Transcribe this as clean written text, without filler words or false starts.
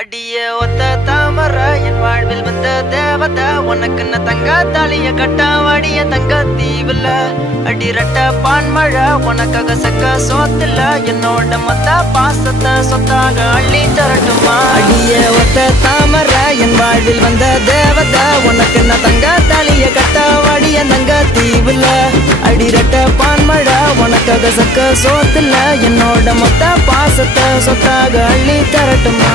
அடியே ஒத்த தாமர என் வாழ்வில் வந்த தேவதை உனக்குன்னு தங்க தாலிய கட்ட வாடிய தங்க தீவுல அடி ரட்ட பான்மழை உனக்காக சக்க சோத்துல என்னோட மொத்த பாசத்தை சொத்தாக அள்ளி தரட்டுமா அடியே ஒத்த தாமர என் வாழ்வில் வந்த தேவதை உனக்குன்னு தங்க தாலிய கட்ட வாடிய தங்க தீவுல அடி ரட்ட பான்மழை உனக்காக சக்க சோத்துல என்னோட மொத்த பாசத்தை சொத்தாக அள்ளி தரட்டுமா